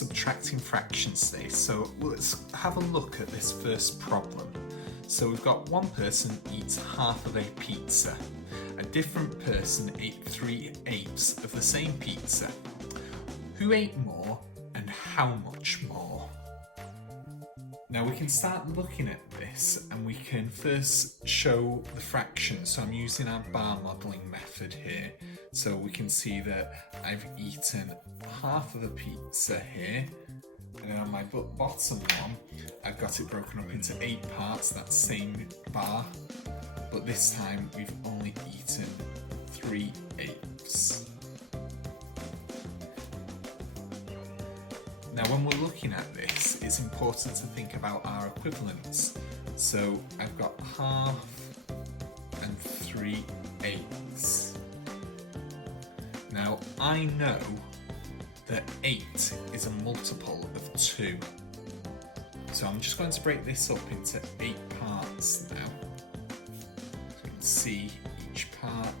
subtracting fractions today, so let's have a look at this first problem. So we've got one person eats half of a pizza. A different person ate 3/8 of the same pizza. Who ate more and how much more? Now we can start looking at this and we can first show the fractions. So I'm using our bar modelling method here. So we can see that I've eaten half of the pizza here, and then on my bottom one I've got it broken up into 8 parts, that same bar, but this time we've only eaten 3/8. Now when we're looking at this, it's important to think about our equivalents. So I've got half and 3/8. Now I know that 8 is a multiple of 2. So I'm just going to break this up into 8 parts now. So you can see each part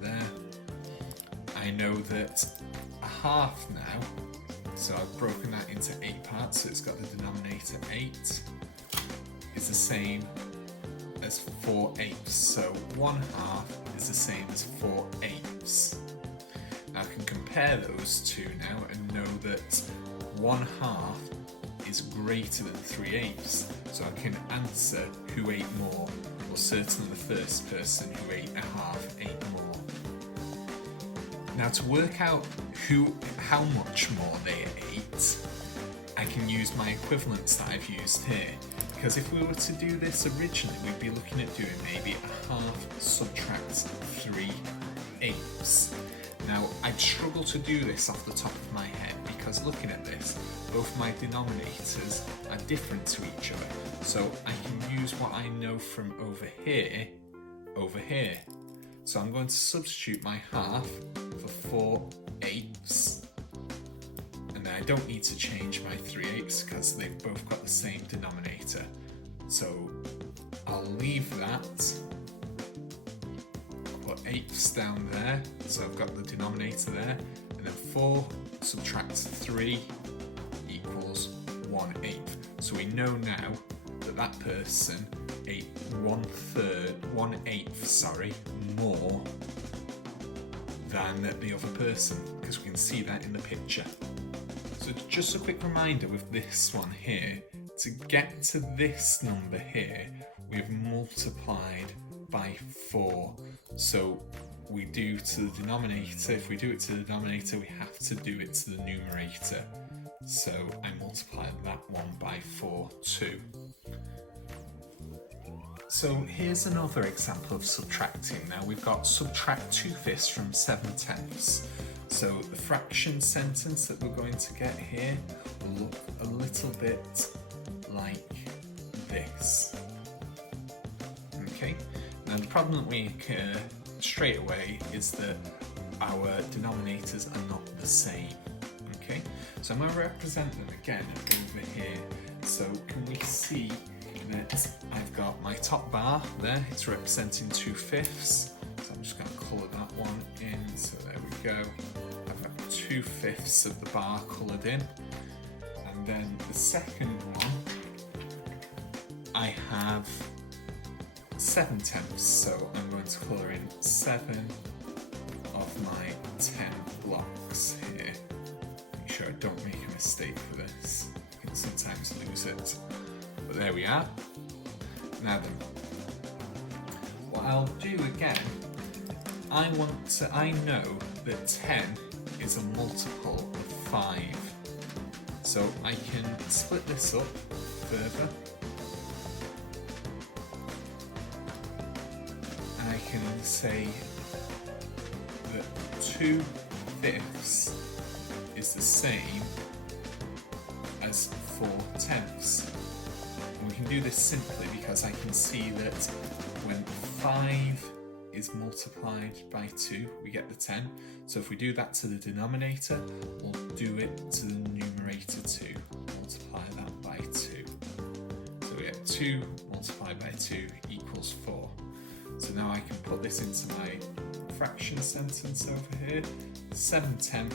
there. I know that a half now, so I've broken that into 8 parts, so it's got the denominator 8, is the same as 4/8. So 1/2 is the same as 4/8. Now I can compare those two now and know that 1/2 is greater than 3/8. So I can answer who ate more, or certainly the first person who ate a half ate more. Now to work out how much more they ate, I can use my equivalents that I've used here. Because if we were to do this originally, we'd be looking at doing maybe a half subtract 3/8. Now I'd struggle to do this off the top of my head because looking at this, both my denominators are different to each other. So I can use what I know from over here. So I'm going to substitute my half for 4/8. And then I don't need to change my 3/8 because they've both got the same denominator. So I'll leave that. I'll put 8ths down there, so I've got the denominator there. And then 4 subtract 3 equals 1/8. So we know now that that person ate 1/8 more than the other person, because we can see that in the picture. So just a quick reminder with this one here, to get to this number here, we've multiplied by 4. So we do to the denominator, if we do it to the denominator, we have to do it to the numerator. So I multiplied that one by 4 too. So here's another example of subtracting. Now we've got subtract 2/5 from 7/10. So the fraction sentence that we're going to get here will look a little bit like this. Okay, now the problem that we occur straight away is that our denominators are not the same. Okay, so I'm going to represent them again over here. So can we see that I've got my top bar there, it's representing 2/5. So I'm just going to colour that one in, so there we go. I've got 2/5 of the bar coloured in. And then the second one, I have 7/10, so I'm going to colour in 7 of my 10 blocks here. Make sure I don't make a mistake for this. I can sometimes lose it. But there we are. Now then, what I'll do again, I know that 10 is a multiple of 5. So I can split this up further. And I can say that 2/5 is the same as 4/10. And we can do this simply because I can see that when 5 is multiplied by 2, we get the 10. So if we do that to the denominator, we'll do it to the numerator too. Multiply that by 2. So we get 2 multiplied by 2 equals 4. So now I can put this into my fraction sentence over here. 7/10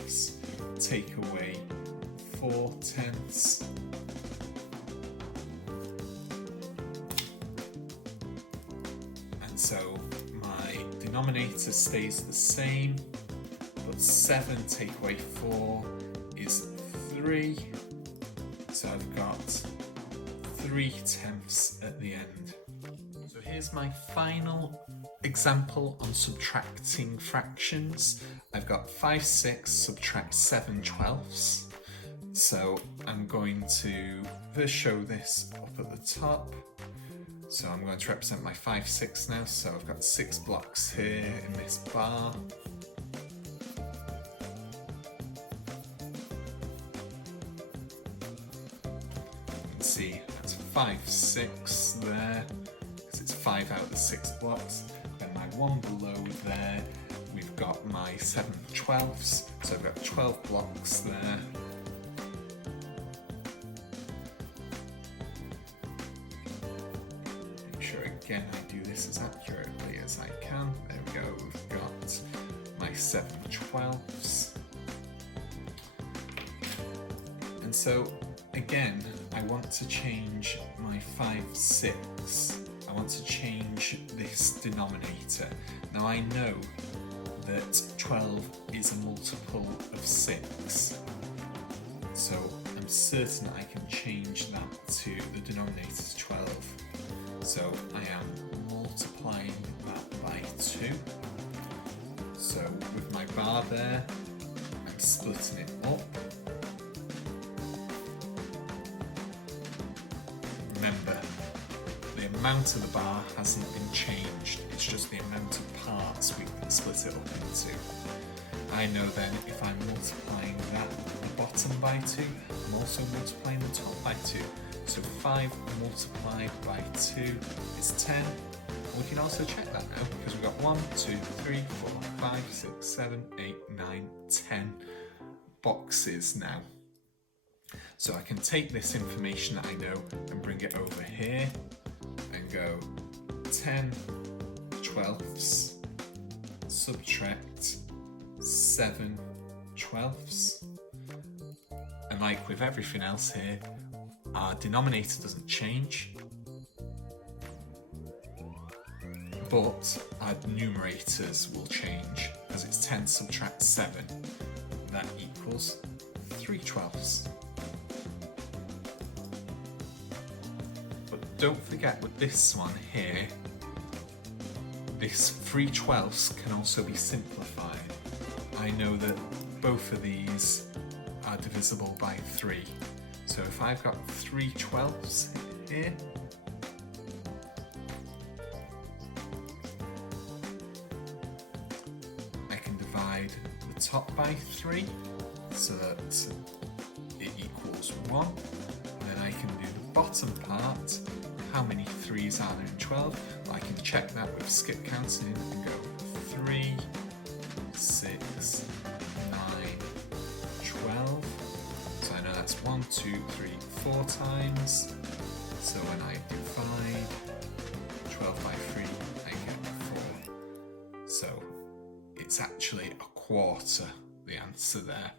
take away 4/10. And so my denominator stays the same, but 7 take away 4 is 3. So I've got 3/10 at the end. So here's my final example on subtracting fractions. I've got 5/6 subtract 7/12. So I'm going to first show this up at the top. So I'm going to represent my 5/6 now. So I've got 6 blocks here in this bar. You can see that's 5/6 there, because it's 5 out of the 6 blocks. Then my one below there, we've got my 7/12. So I've got 12 blocks there. Again, I do this as accurately as I can. There we go, we've got my 7/12. And so again, I want to change my 5/6. I want to change this denominator. Now I know that 12 is a multiple of 6. So I'm certain I can change that to the denominator to 12. So I am multiplying that by 2. So with my bar there, I'm splitting it up. Remember, the amount of the bar hasn't been changed, it's just the amount of parts we can split it up into. I know then if I'm multiplying that the bottom by 2, I'm also multiplying the top by 2. So 5 multiplied by 2 is 10. We can also check that now, because we've got 1, 2, 3, 4, 5, 6, 7, 8, 9, 10 boxes now. So I can take this information that I know and bring it over here and go 10/12 subtract 7/12. And like with everything else here, our denominator doesn't change, but our numerators will change, because it's 10 subtract 7. That equals 3/12. But don't forget with this one here, this 3/12 can also be simplified. I know that both of these are divisible by 3. So if I've got 3/12 here, I can divide the top by 3 so that it equals 1. And then I can do the bottom part. How many 3's are there in 12? Well, I can check that with skip counting and go 3, 6, 9, 12. So I know that's 1, 2, 3, 4 times. So when I divide 12 by 3, I get 4. So it's actually a quarter, the answer there.